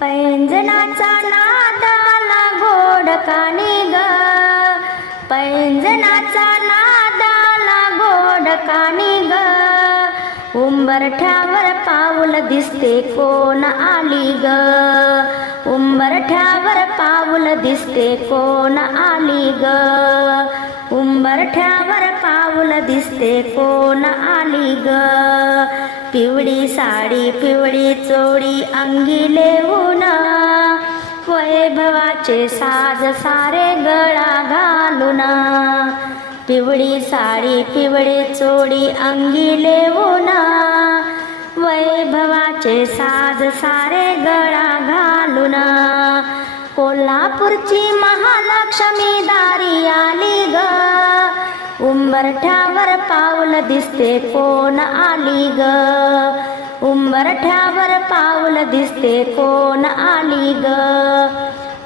पैंजनाचा नादाला गोड कानी ग पैंजनाचा नादाला गोड कानी ग उंबरठ्यावर पाऊल दिसते कोण आली ग? उंबरठ्यावर पाऊल दिसते कोण आली ग? उंबरठ्यावर पाऊल दिसते कोण आली ग? पिवळी साडी पिवळी चोळी अंगी लेऊन वैभवाचे साज सारे गळा घालून. पिवळी साडी पिवळी चोळी अंगी लेऊन वैभवाचे साज सारे गळा घालूना. कोल्हापूरची महालक्ष्मी दारी आली ग. उंबरठ्यावर पाऊल दिसते कोण आली ग? उंबरठ्यावर पाऊल दिसते कोण आली ग?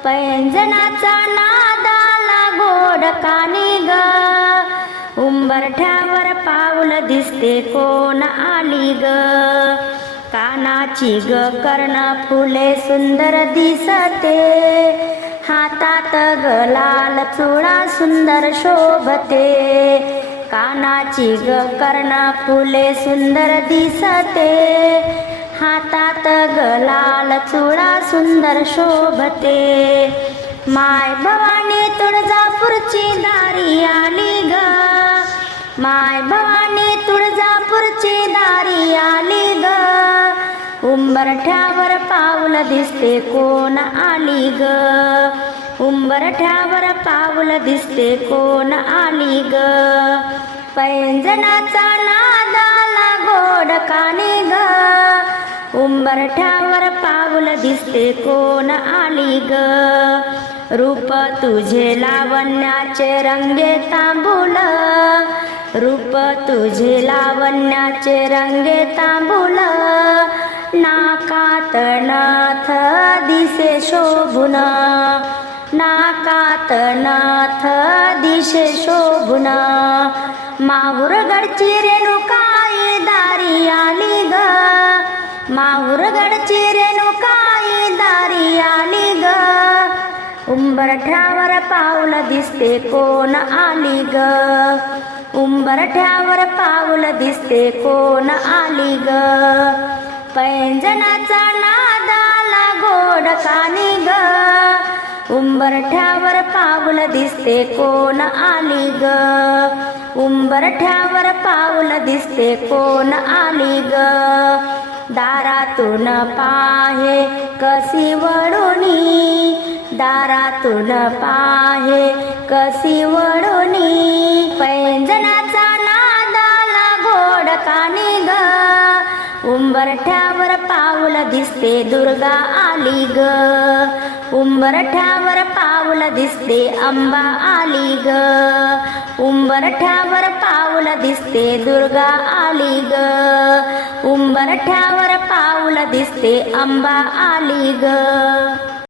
पैंजनाचा नादाला गोड कानी ग. उंबरठ्यावर पाऊल दिसते कोण आली ग? कानाची ग कर्ण फुले सुंदर दिसते. हातात ग लाल चुळा सुंदर शोभते. कानाची ग कर्णा फुले सुंदर दिसते. हातात ग लाल चुळा सुंदर शोभते. माय भवानी तुळजापूरची दारी आली ग. माय भवानी उंबरठ्यावर पाऊल दिसते कोण आली ग? उंबरठ्यावर पाऊल दिसते कोण आली ग? पैंजनाचा नादाला गोड कानी ग. उंबरठ्यावर पाऊल दिसते कोण आली ग? रूप तुझे लावण्याचे रंगे तांबूल. रूप तुझे लावण्याचे रंगे तांबूल. नाथ दिसे शोभुना. नाकात नाथ दिशे शोभुना. माहुरगडची रेणुकाई दारी आली ग. माहुरगडची रेणुकाई दारी आली ग. उंबरठ्यावर पाऊल दिसते कोण आली ग. उंबरठ्यावर पाऊल दिसते कोण आली ग. पैंजनाचा नादाला गोड कानी ग उंबरठ्यावर पाऊल दिसते कोण आली ग? उंबरठ्यावर पाऊल दिसते कोण आली ग? दारातून पाहे कशी वळुनी? दारातून पाहे कशी वळुनी? उंबरठ्यावर पाऊल दिसते दुर्गा आली ग. उंबरठ्यावर पाऊल दिसते अंबा आली ग. उंबरठ्यावर पाऊल दिसते दुर्गा आली ग. उंबरठ्यावर पाऊल दिसते अंबा आली ग.